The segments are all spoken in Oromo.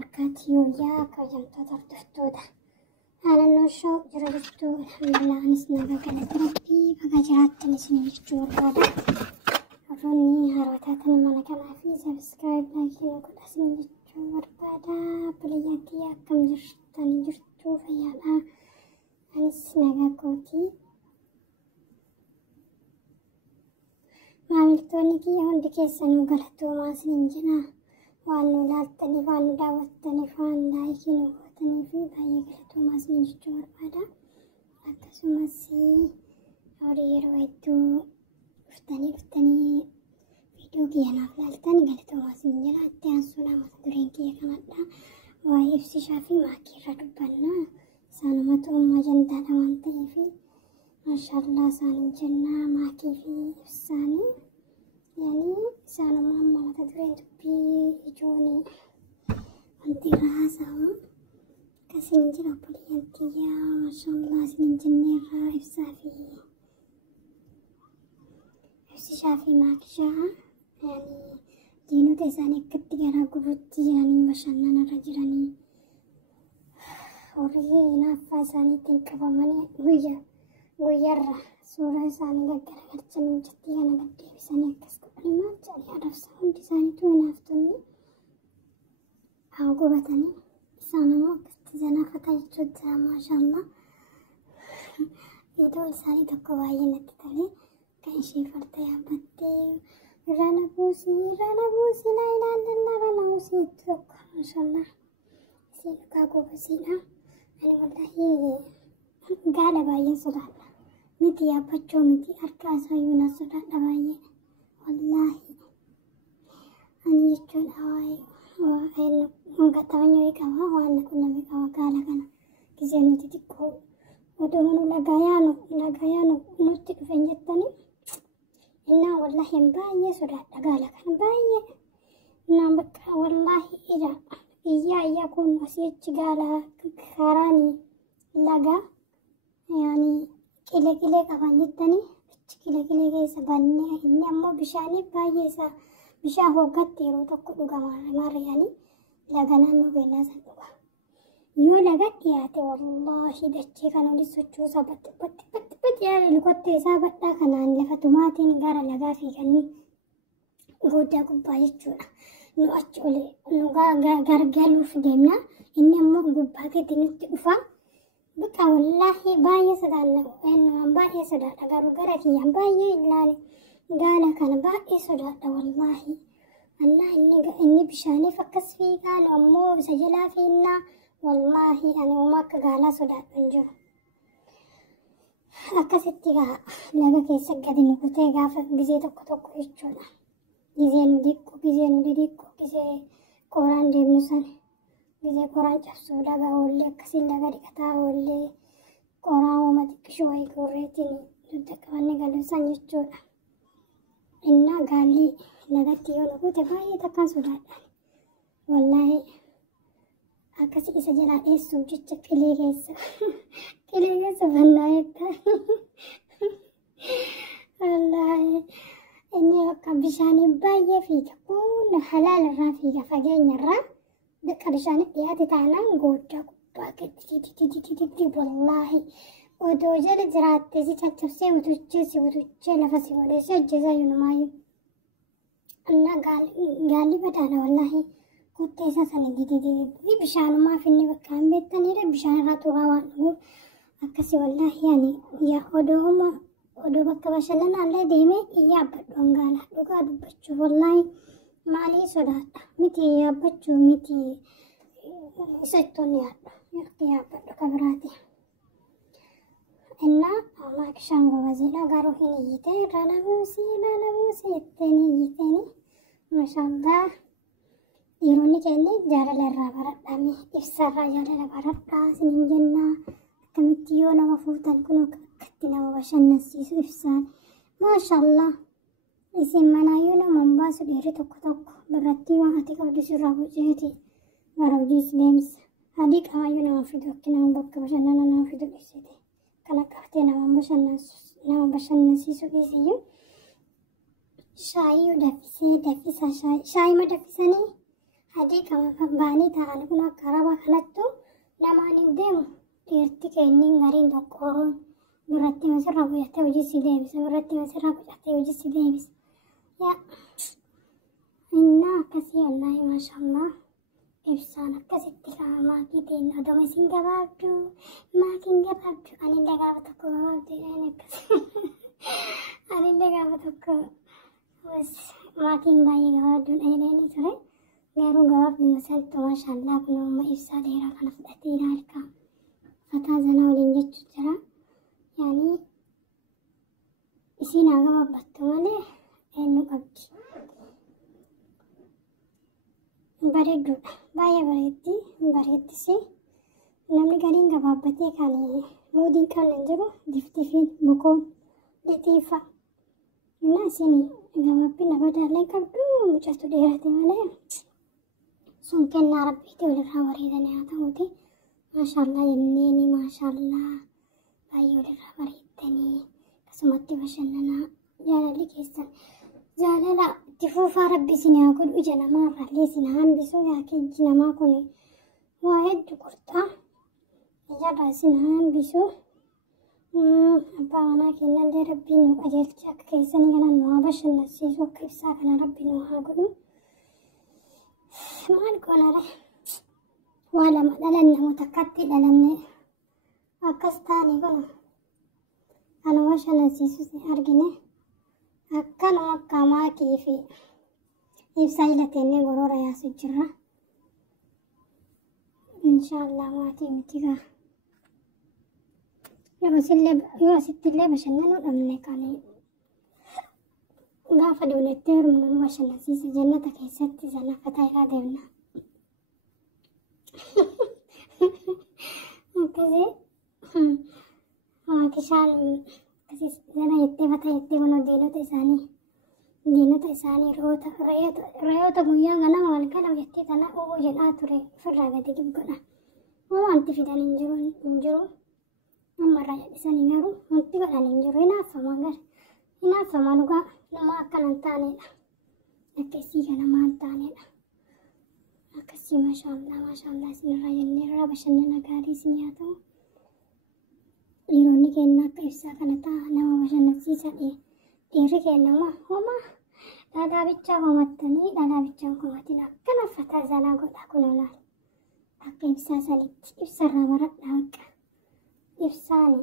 وبركاته وياك وجمت تفتوده أنا نوشو جرجتو الحمد لله أنسنا قلت ربي بقى جرات نسني جتو الرابع أظني هروتاتني ما كان في سبسكرايب لكن وكل أسني جتو الرابع بلياتي كم جرتني جرتو فيالا أنسنا قوتي maamiltoonni kiyya hundi keessanuu galatoomaa isiniin jenna waan nu laaltaniif waan nu daawwattaniif waan laayikii nu gootanii fi baay'ee galatoomaa isiniin jechuu barbaada. Akkasumas yeroo hedduu dhuftanii viidiyoo kiyya naaf laaltan galatoomaa isiniin jenna. Itti aansuudhaan mata dureen kiyya kanadha. Waa'ee ibsishaa fi maakii irra dubbanna. Isaanumatu ajandaadha waan ta'eef maashaallah isaaniin jenna maakii fi ibsaanii. يعني سانو ماما متدرين تبي يجوني أنتي راسهم كسنجر بليانتيا ما شاء الله سنجني رائف سافي نفسي شافي معك شاء يعني دينو تساني كتيرا قبوتي يعني ما شاء الله نرجراني وريه نافا ساني تنكبا ماني ويرا سورة ساني قرر قرچني جتي أنا قدي بساني كسكو ما جالي أعرف ساوند ساني توين أفتوني عقوبتني سانو كستزنا فتاجد ما شاء الله فيديو ساني تقوى نتتالي كان شي فرتي عبتي رانا بوسي لا إله إلا الله رانا بوسي توك ما شاء الله سينو كاكو بسينا أنا والله قاعدة باين صدق متي يا بچو متي أركاسا يونا صدق باين والله أنا يجون هواي وأنا مقطعني ويكوا وأنا كنا ويكوا قالا كنا كيسينو تتكو ودومنو لغايانو نوتي فنجتني إنا والله ينباية صدق قالا كنا باية إنا بكا والله إذا يكون وسيج قالا خاراني لغا يعني كيلي كمان جتني كيلي كيسا بني إني أمو بشاني بايسا بشا هو قتيرو تقولوا كمان يعني لغنا نوبينا سنوبا يو لغتياتي والله دچي كانوا لسوچو سبت يعني لغتي سابتا كانان لفتماتي نغارا لغا في كني غودا قبا يجونا نو أچولي نو غرغلو فديمنا إني أمو قبا كتنوتي أفا بكا والله باية صدانا إنه باية صدانا قالوا قرأتي باية إلا قال كان باية صدانا والله إني بشاني فكس فيه قال أمو سجلا فينا والله أنا وماك قالا صدانا نجو أكستي لغا كيسا قد نكوتي غافة بزي توكو يجونا جزينو ديكو جزي قران ديبنو ساني بزي قران جفسو لغا ولي كسي لغا ديكتا ولي قران ومتك شوي قريتيني ندك واني قالو سان يجونا إنا قالي لغتي ونقوت باية تكا سودان والله أكسي إسا جلا إيسو جيجا كلي غيسا بنايتا والله إني وكا بشاني باية فيك كل حلال الرافيك فجين الرا دكا بشاني دياتي تانا نقوتا قباك تي والله ودو جل جراتي سي تشفسي وتجي لفسي وليس الجزا ينمايو أنا قالي بدانا والله كنت إساسا دي بشانو ما فيني بكام بيتاني ري بشان راتو غوان أكسي والله يعني يا ودو بكا بشلنا الله ديمي يا بدون قالا دوكا دبچو والله مالي صداتا متي يا بچو متي ستوني يا بدو كبراتي إنا ما كشانغو وزيلا قالوا هني يتين رانا بوسي يتيني ما شاء الله يروني كأني جارة للرابرة دامي إفسار جارة للرابرة سنين جنة كمتيونا مفوتا كنو كتنا وبشان نسيسو إفسار ما شاء الله اسم منايونا منباسو ديري توك براتي وانتي قبل سرابو جهتي وروجيس بيمس هاديك هايونا مفيدو كنا مبكا بشاننا نافيدو بسيتي kana kaftee nama bashannansiisu shaayii daffisa shaayii ma daffisanii adii qaba baanii ta'an kun akka araba kanattu namaan hin deemu dhiirti kenniin gariin tokkoroon biratti masirra guyattee hojii si deebisa biratti masirra guyattee hojii si deebisa yaa innaa akkasii wallaahi maashaallah ibsaan akkasitti kama maakii ta'in odoma isin gabaabdu maakiin gabaabdu anillee gaafa tokko gabaabdu jedhan akkasii anillee gaafa tokko maakiin baay'ee gabaabduun ayileenii ture garuu gabaabdu masaltu maashaallah kun amma ibsaa dheeraa kana fudhatee ilaalka fataa zanaa waliin jechuu jira yaani isiin haa gabaabbattu malee eenyu qabdi bareedduudha baay'ee bareeddisi namni galiin gabaabbatee kan muudii qabne hin jiru diftifiin bukoon litiifa innaa isin gabaabbii labadaallee qabdu mucatu dheerate malee sun kennaa rabbiitti walirraa bareedanii haa ta'uuti maashaallah jenneeni maashaallah baay'ee walirraa bareeddanii akkasumatti bashannanaa jaalalli keessan jaalala itti fuufaa rabbi isin haa godhu ija namaarraallee isin haa hambisuu yaaki iji namaa kun waa hedduu qurxaa ijarraa isin haa hambisuu abbaa manaa kennallee rabbiin nu qajeelchi akka keessanii kana nu haa bashannansiisu akka ibsaa kana rabbi nu haa godhu maal goonare waa lama dhalanne namoota akkatti dhalanne akkas taanii kun kana bashannansiisus argine akkanuma akka maakii fi ibsaa hilateennee goroora yaasu jirra inshaallah maatii miti gaa yoo asittillee bashannanuu dhabne kan gaafa duunettee heerumnu nu bashannansiisa jannata keessatti sana fataa irraa deemna akkasii maakishaan akkasii sana jettee fataa jettee kunoo diinota isaanii re'oota guyyaa ganama wal gala jettee tana uwuu jedhaa ture ofirraa gadi gibgodha wanti fidan hin jiru ammarraa jedhisanii garuu wanti godhan hin jiru hinaaffama dhugaa nama akkana hin taanedha akkasii ganamaa hin taanedha akkasii maashaallah isinirraa jennee irraa bashannana gaarii isin haa ta'u dhiironni keenya akka ibsaa kana ta'a nama bashannansiisa dhiirri keenyamaa homaa dhadhaa bichaa homattanii dhadhaa bichaan homatiin akkana fataa zanaa godha kun olaal akka ibsaa sanitti ibsarraa baradhaa akka ibsaani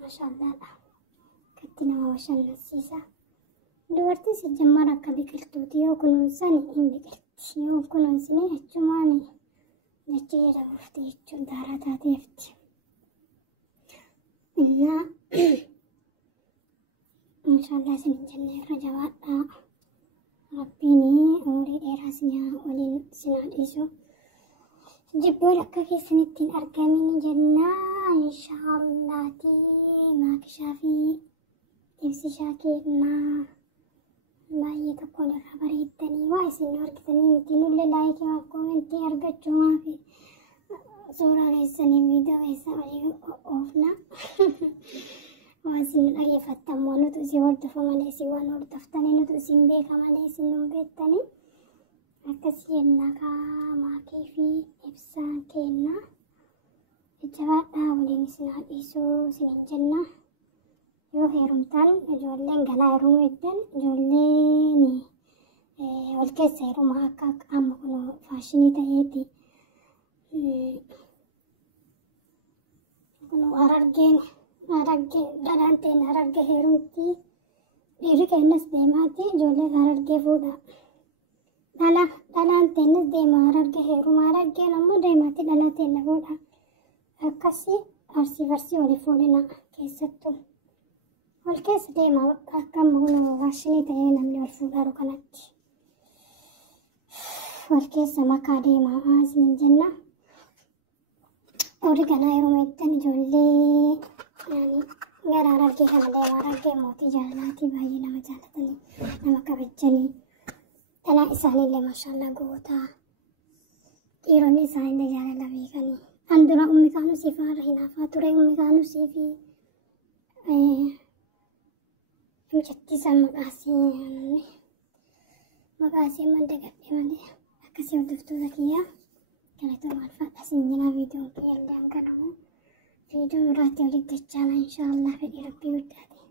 maashaallaadha akkatti nama bashannansiisa dubartiin sijjammaan akka biqiltuuti yoo kunuunsani hin biqilti yoo kunuunsine achumaani dachee jedhamuufti jechuun daaraa taateefti innaa maashaallah isin jenne irra jabaadhaa rabbiin umurii dheeraa waliin isin haa dhiisu jibboon akka keessanitti hin argamin jennaa inshaallaati maakishaa fi ibsishaa kennaa baay'ee tokkoon irraa bareeddanii waa isin argitanii miti nullee laayikii waan koomentii argachuumaa fi suuraa keessanii viidiyoo keessa walii oofna waan isin dhageeffattan waan nuti isin hordofa malee isin waan hordoftanii nuti isin beeka malee isin nu beektanii akkasii jennaa kaa maakii fi ibsaan kennaa jabaadhaa waliin isin haa dhiisuu isin jenna yoo heerumtaan ijoolleen galaa heerumuu eddan ijoolleen wal keessa heerumaa akka amma kun faashinii ta'eeti kun harargeen dhalaan ta'een hararge heerumti dhiirri keenyas deemaati ijoollee harargee fuudha dhalaan ta'eenis deema hararge heeruma harargeen ammoo deemaati dhalaa ta'een fuudha akkasii arsii walii fuudhina keessattuu wal keessa deema akka amma kun faashinii ta'ee namni wal fuudharu kanatti wal keessa makaa deema isin jenna warri ganaa yeroo ittiin ijoollee gara harargee kana deema harargee mootii jaalalaatii baay'ee nama jaalatanii nama kabajanii dhalaa isaaniillee maashaallah gootaa dhiironni isaaniillee jaalala beekanii an dura ummi kaanuu siifaarra hinaafaa ture ummi kaanuu siifi himchattiisan maqaasii madda gadhee malee كسي ودفتو ذكية كانت الفاتحة سنجنا فيديو كي اللي أنقنوا فيديو راتي ولد إن شاء الله في ربي وداتي